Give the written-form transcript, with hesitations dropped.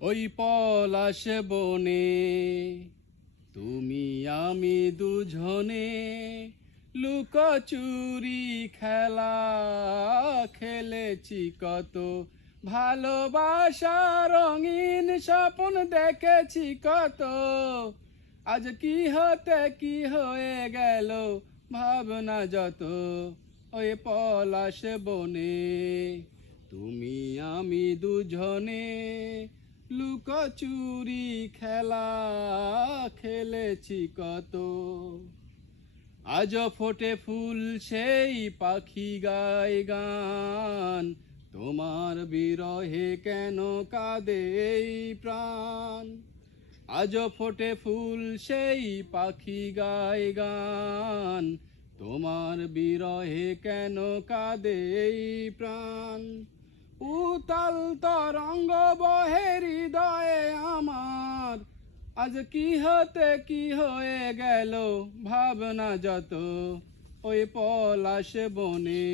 ওই পলাশ বনে তুমি আমি দুজনে লুকোচুরি খেলা খেলেছি কত, ভালোবাসা রঙিন স্বপ্ন দেখেছি কত। আজ কি হতে কি হয়ে গেল ভাবনা যত, ওই পলাশ বনে তুমি আমি দুজনে লুকোচুরি খেলা খেলেছি কত। আজ ফোটে ফুল সেই পাখি গায় গান, তোমার বিরহে কেন কাঁদে এই প্রাণ। আজ ফোটে ফুল সেই পাখি গায় গান, তোমার বিরহে কেন কাঁদে এই প্রাণ। উতাল তরঙ্গ বহে হৃদয়ে আমার, আজ কি হতে কি হয়ে গেল ভাবনা যত, ওই পলাশ বনে।